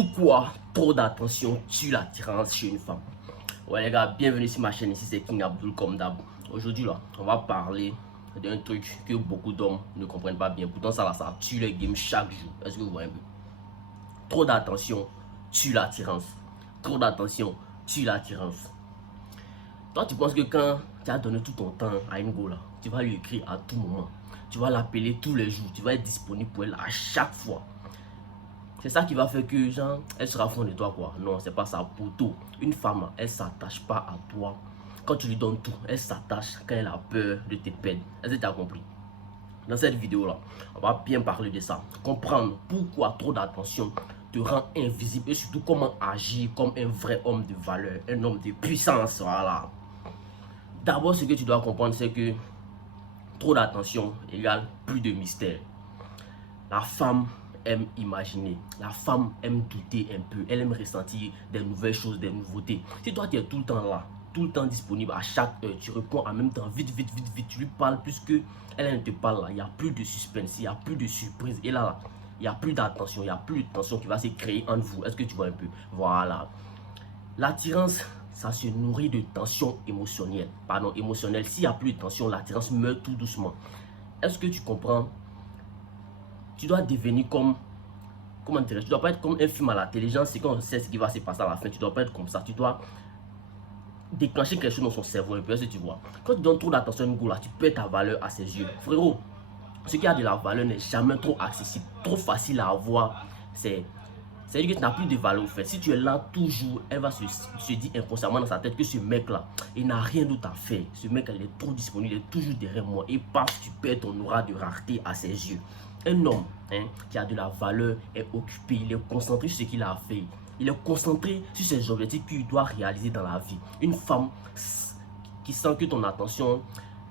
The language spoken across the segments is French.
Pourquoi trop d'attention tue l'attirance chez une femme? Ouais les gars, bienvenue sur ma chaîne, ici c'est King Abdul comme d'hab. Aujourd'hui là, on va parler d'un truc que beaucoup d'hommes ne comprennent pas bien. Pourtant ça là, ça tue les games chaque jour. Est-ce que vous voyez un peu? Trop d'attention tue l'attirance. Trop d'attention tue l'attirance. Toi tu penses que quand tu as donné tout ton temps à une go là, tu vas lui écrire à tout moment. Tu vas l'appeler tous les jours, tu vas être disponible pour elle à chaque fois. C'est ça qui va faire que, genre, elle sera fond de toi, quoi. Non, c'est pas ça. Pour tout, une femme, elle s'attache pas à toi quand tu lui donnes tout. Elle s'attache quand elle a peur de te perdre. Est-ce que tu as compris? Dans cette vidéo-là, on va bien parler de ça. Comprendre pourquoi trop d'attention te rend invisible et surtout comment agir comme un vrai homme de valeur, un homme de puissance. Voilà. D'abord, ce que tu dois comprendre, c'est que trop d'attention égale plus de mystère. La femme aime imaginer, la femme aime douter un peu, elle aime ressentir des nouvelles choses, des nouveautés. Si toi tu es tout le temps là, tout le temps disponible à chaque heure, tu réponds en même temps, vite, tu lui parles puisque elle ne te parle là, il n'y a plus de suspense, il n'y a plus de surprise, et là, il n'y a plus d'attention, il n'y a plus de tension qui va se créer entre vous. Est-ce que tu vois un peu? Voilà. L'attirance, ça se nourrit de tension émotionnelle. Pardon, émotionnelle. S'il n'y a plus de tension, l'attirance meurt tout doucement. Est-ce que tu comprends? Tu dois devenir comme, comment dire, tu dois pas être comme un film à la télé, c'est quand on sait ce qui va se passer à la fin, tu dois pas être comme ça, tu dois déclencher quelque chose dans son cerveau un peu, est-ce que tu vois. Quand tu donnes trop d'attention à une go là, tu perds ta valeur à ses yeux. Frérot, ce qui a de la valeur n'est jamais trop accessible, trop facile à avoir, c'est-à-dire que tu n'as plus de valeur au fait. Si tu es là toujours, elle va se dire inconsciemment dans sa tête que ce mec-là, il n'a rien d'autre à faire. Ce mec-là, il est trop disponible, il est toujours derrière moi. Et paf, tu perds ton aura de rareté à ses yeux. Un homme qui a de la valeur est occupé, il est concentré sur ce qu'il a à faire. Il est concentré sur ses objectifs qu'il doit réaliser dans la vie. Une femme qui sent que ton attention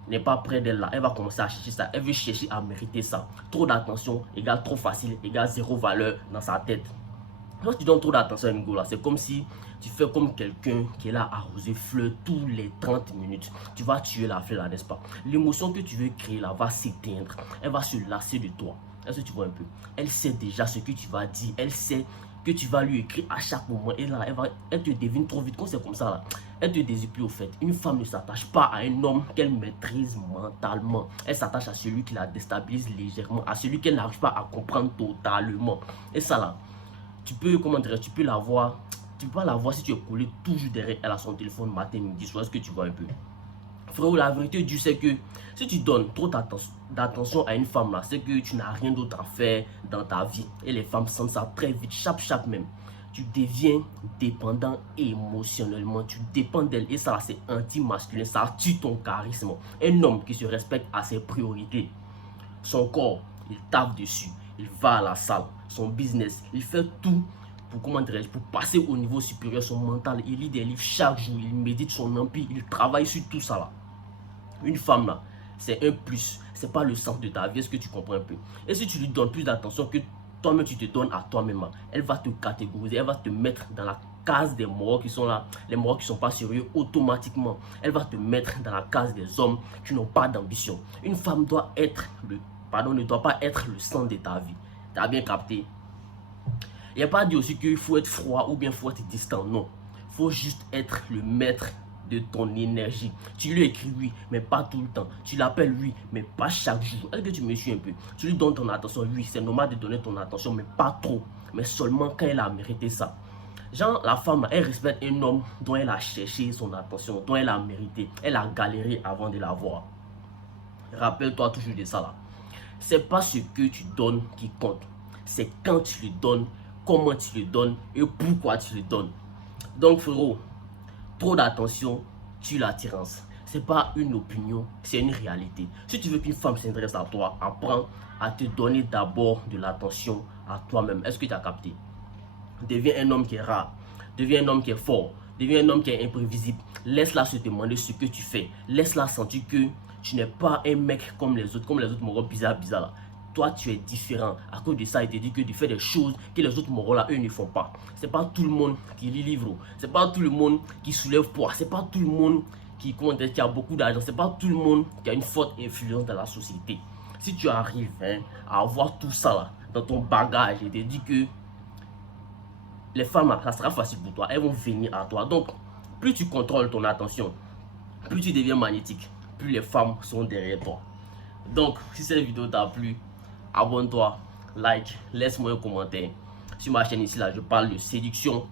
n'est pas près d'elle là, elle va commencer à chercher ça, elle veut chercher à mériter ça. Trop d'attention égale trop facile, égale zéro valeur dans sa tête. Quand tu donnes trop d'attention à une go là, c'est comme si tu fais comme quelqu'un qui est là à arroser fleurs tous les 30 minutes. Tu vas tuer la fleur là, n'est-ce pas? L'émotion que tu veux créer là va s'éteindre. Elle va se lasser de toi. Est-ce que tu vois un peu? Elle sait déjà ce que tu vas dire. Elle sait que tu vas lui écrire à chaque moment. Et là, elle te devine trop vite. Quand c'est comme ça là, elle te désire plus au fait. Une femme ne s'attache pas à un homme qu'elle maîtrise mentalement. Elle s'attache à celui qui la déstabilise légèrement, à celui qu'elle n'arrive pas à comprendre totalement. Et ça là, tu peux, comment dire, tu peux la voir si tu es collé toujours derrière elle à son téléphone matin, midi, soir. Est-ce que tu vois un peu? Frérot, la vérité du c'est que si tu donnes trop d'attention à une femme là, c'est que tu n'as rien d'autre à faire dans ta vie. Et les femmes sentent ça très vite, chaque même. Tu deviens dépendant émotionnellement, tu dépends d'elle et ça c'est anti-masculin, ça tue ton charisme. Un homme qui se respecte à ses priorités, son corps, il tape dessus, il va à la salle, son business, il fait tout pour, comment dirais-je, pour passer au niveau supérieur, son mental, il lit des livres chaque jour, il médite son empire, il travaille sur tout ça là. Une femme là, c'est un plus, c'est pas le centre de ta vie, est-ce que tu comprends un peu? Et si tu lui donnes plus d'attention que toi-même tu te donnes à toi-même, elle va te catégoriser, elle va te mettre dans la case des morts qui sont là, les morts qui sont pas sérieux automatiquement. Elle va te mettre dans la case des hommes qui n'ont pas d'ambition. Une femme doit être ne doit pas être le centre de ta vie. Tu as bien capté? Il n'y a pas dit aussi qu'il faut être froid ou bien il faut être distant, non. Il faut juste être le maître de ton énergie. Tu lui écris oui, mais pas tout le temps. Tu l'appelles oui, mais pas chaque jour. Est-ce que tu me suis un peu? Tu lui donnes ton attention, oui, c'est normal de donner ton attention, mais pas trop. Mais seulement quand elle a mérité ça. Genre, la femme, elle respecte un homme dont elle a cherché son attention, dont elle a mérité. Elle a galéré avant de l'avoir. Rappelle-toi toujours de ça là. C'est pas ce que tu donnes qui compte. C'est quand tu le donnes, comment tu le donnes et pourquoi tu le donnes. Donc frérot, trop d'attention tue l'attirance. C'est pas une opinion, c'est une réalité. Si tu veux qu'une femme s'intéresse à toi, apprends à te donner d'abord de l'attention à toi-même. Est-ce que tu as capté? Deviens un homme qui est rare, deviens un homme qui est fort, deviens un homme qui est imprévisible. Laisse-la se demander ce que tu fais. Laisse-la sentir que tu n'es pas un mec comme les autres moraux bizarres là. Toi, tu es différent. À cause de ça, il te dit que tu fais des choses que les autres moraux là, eux ne font pas. C'est pas tout le monde qui lit livre. C'est pas tout le monde qui soulève poids. C'est pas tout le monde qui a beaucoup d'argent. C'est pas tout le monde qui a une forte influence dans la société. Si tu arrives à avoir tout ça là dans ton bagage, il te dit que les femmes, ça sera facile pour toi. Elles vont venir à toi. Donc, plus tu contrôles ton attention, plus tu deviens magnétique, plus les femmes sont derrière toi. Donc, si cette vidéo t'a plu, abonne-toi, like, laisse-moi un commentaire. Sur ma chaîne ici, là, je parle de séduction,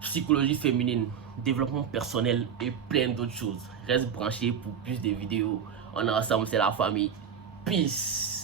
psychologie féminine, développement personnel et plein d'autres choses. Reste branché pour plus de vidéos. On est ensemble, c'est la famille. Peace.